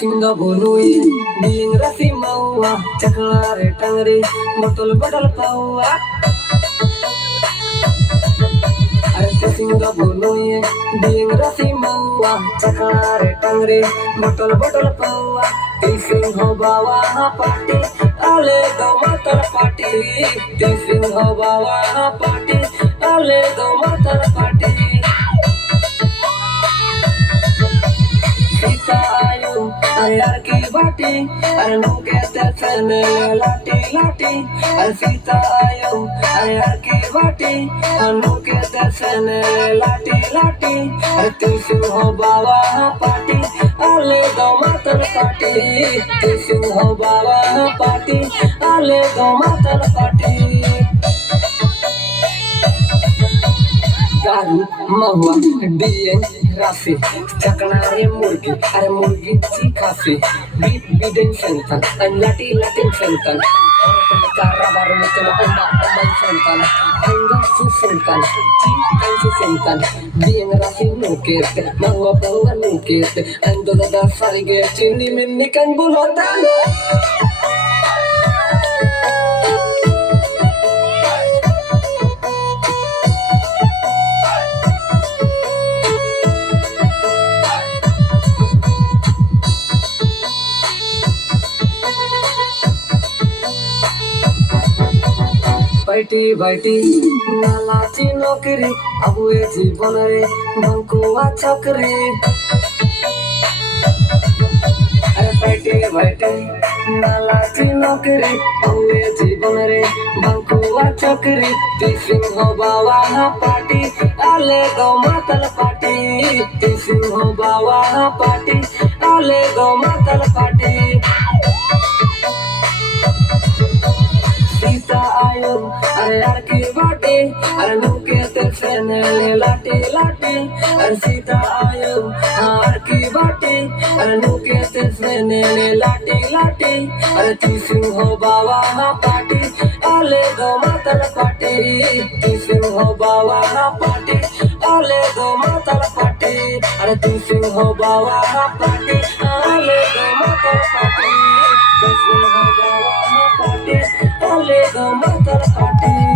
Singa bonui, ding rasi maua, caklare tangre, botol botol paua. Arti singa bonui, ding rasi maua, caklare tangre, botol botol paua. Tising ho bawa party, ale do matar party. Tising ho bawa party, ale do matar party. Ayar ki bati, anu kete sene lati lati. Sita ayo, ayar ki bati, anu kete sene lati lati. Tisu ho bawa party, ale do matar party. Tisu ho bawa party, ale do matar party. Garu mahua dieng rasi caknare murgi are murgi chikasi bit bideng sentan lati latin sentan kara baru mutul omba sentan angga susentan sentan dieng rasi nukete mahua bawa nukete ando da sarige chini minni kan bulotan. Baiti baiti nalachi nokri abue জীবনে bankuwa chakri. Baiti baiti nalachi nokri abue জীবনে bankuwa chakri. Tising ho bawa party ale go matal party. Tising ho bawa party ale go matal party. Sita ayo, ayar ki bati, anu kete sene lati lati. Sita ayo, ayar ki bati, anu kete sene lati lati. Tising ho bawa party, ale go matal party. Tising ho bawa party, ale go matal party. Tising ho bawa party, ale go matal party. Tising ho bawa party. Ole go matar party.